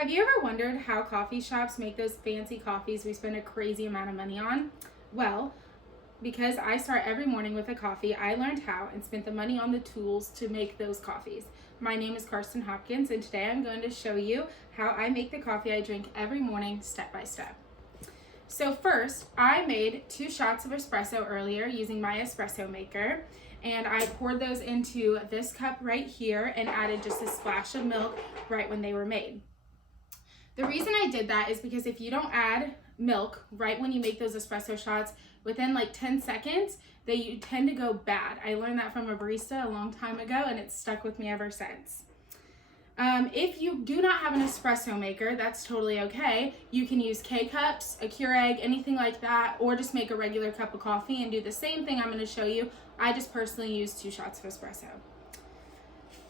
Have you ever wondered how coffee shops make those fancy coffees we spend a crazy amount of money on? Well, because I start every morning with a coffee, I learned how and spent the money on the tools to make those coffees. My name is Karsten Hopkins, and today I'm going to show you how I make the coffee I drink every morning step by step. So first, I made 2 shots of espresso earlier using my espresso maker, and I poured those into this cup right here and added just a splash of milk right when they were made. The reason I did that is because if you don't add milk right when you make those espresso shots, within like 10 seconds, they tend to go bad. I learned that from a barista a long time ago, and it's stuck with me ever since. If you do not have an espresso maker, that's totally okay. You can use K-cups, a Keurig, anything like that, or just make a regular cup of coffee and do the same thing I'm going to show you. I just personally use 2 shots of espresso.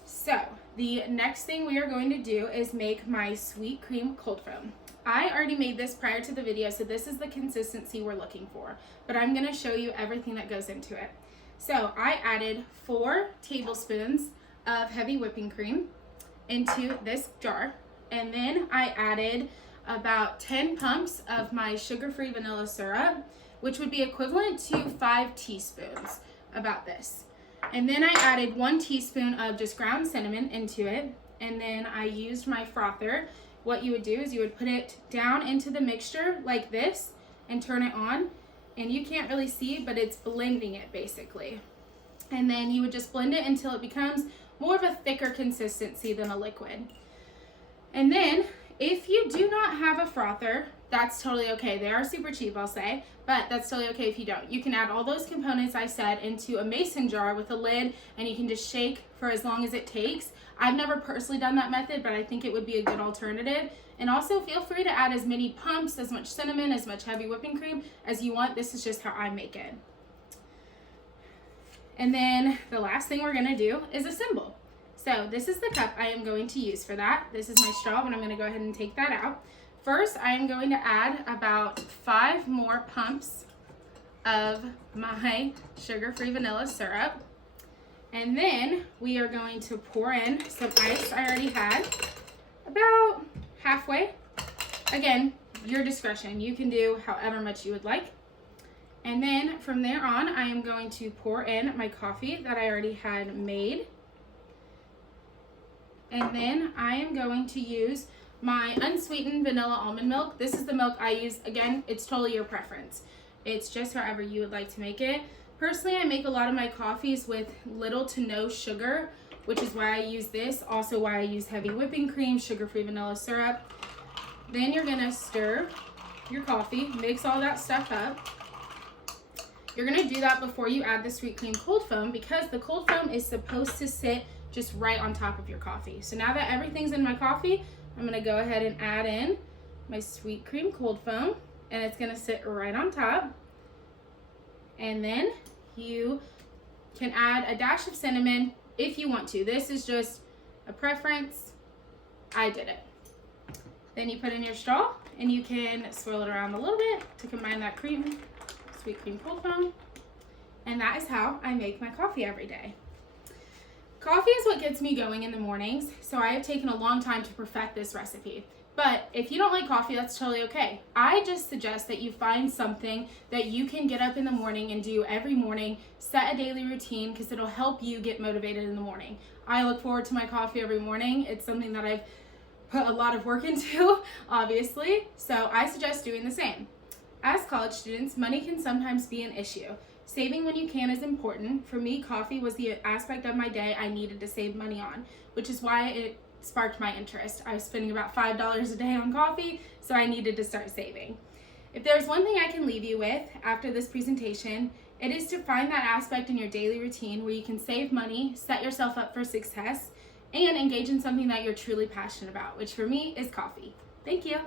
So the next thing we are going to do is make my sweet cream cold foam. I already made this prior to the video, so this is the consistency we're looking for, but I'm going to show you everything that goes into it. So I added 4 tablespoons of heavy whipping cream into this jar, and then I added about 10 pumps of my sugar-free vanilla syrup, which would be equivalent to 5 teaspoons, about this. And then I added 1 teaspoon of just ground cinnamon into it, and then I used my frother. What you would do is you would put it down into the mixture like this and turn it on, and you can't really see, but it's blending it basically. And then you would just blend it until it becomes more of a thicker consistency than a liquid. And then if you do not have a frother, that's totally okay. They are super cheap, I'll say, but that's totally okay if you don't. You can add all those components I said into a mason jar with a lid, and you can just shake for as long as it takes. I've never personally done that method, but I think it would be a good alternative. And also feel free to add as many pumps, as much cinnamon, as much heavy whipping cream as you want. This is just how I make it. And then the last thing we're gonna do is assemble. So this is the cup I am going to use for that. This is my straw, but I'm gonna go ahead and take that out. First, I am going to add about 5 more pumps of my sugar-free vanilla syrup. And then we are going to pour in some ice I already had, about halfway. Again, your discretion. You can do however much you would like. And then from there on, I am going to pour in my coffee that I already had made. And then I am going to use my unsweetened vanilla almond milk. This is the milk I use. Again, it's totally your preference. It's just however you would like to make it. Personally, I make a lot of my coffees with little to no sugar, which is why I use this. Also why I use heavy whipping cream, sugar-free vanilla syrup. Then you're gonna stir your coffee, mix all that stuff up. You're gonna do that before you add the sweet cream cold foam, because the cold foam is supposed to sit just right on top of your coffee. So now that everything's in my coffee, I'm gonna go ahead and add in my sweet cream cold foam, and it's gonna sit right on top. And then you can add a dash of cinnamon if you want to. This is just a preference. I did it. Then you put in your straw, and you can swirl it around a little bit to combine that cream, sweet cream cold foam. And that is how I make my coffee every day. Coffee is what gets me going in the mornings, so I have taken a long time to perfect this recipe. But if you don't like coffee, that's totally okay. I just suggest that you find something that you can get up in the morning and do every morning. Set a daily routine, because it'll help you get motivated in the morning. I look forward to my coffee every morning. It's something that I've put a lot of work into, obviously, so I suggest doing the same. As college students, money can sometimes be an issue. Saving when you can is important. For me, coffee was the aspect of my day I needed to save money on, which is why it sparked my interest. I was spending about $5 a day on coffee, so I needed to start saving. If there's one thing I can leave you with after this presentation, it is to find that aspect in your daily routine where you can save money, set yourself up for success, and engage in something that you're truly passionate about, which for me is coffee. Thank you.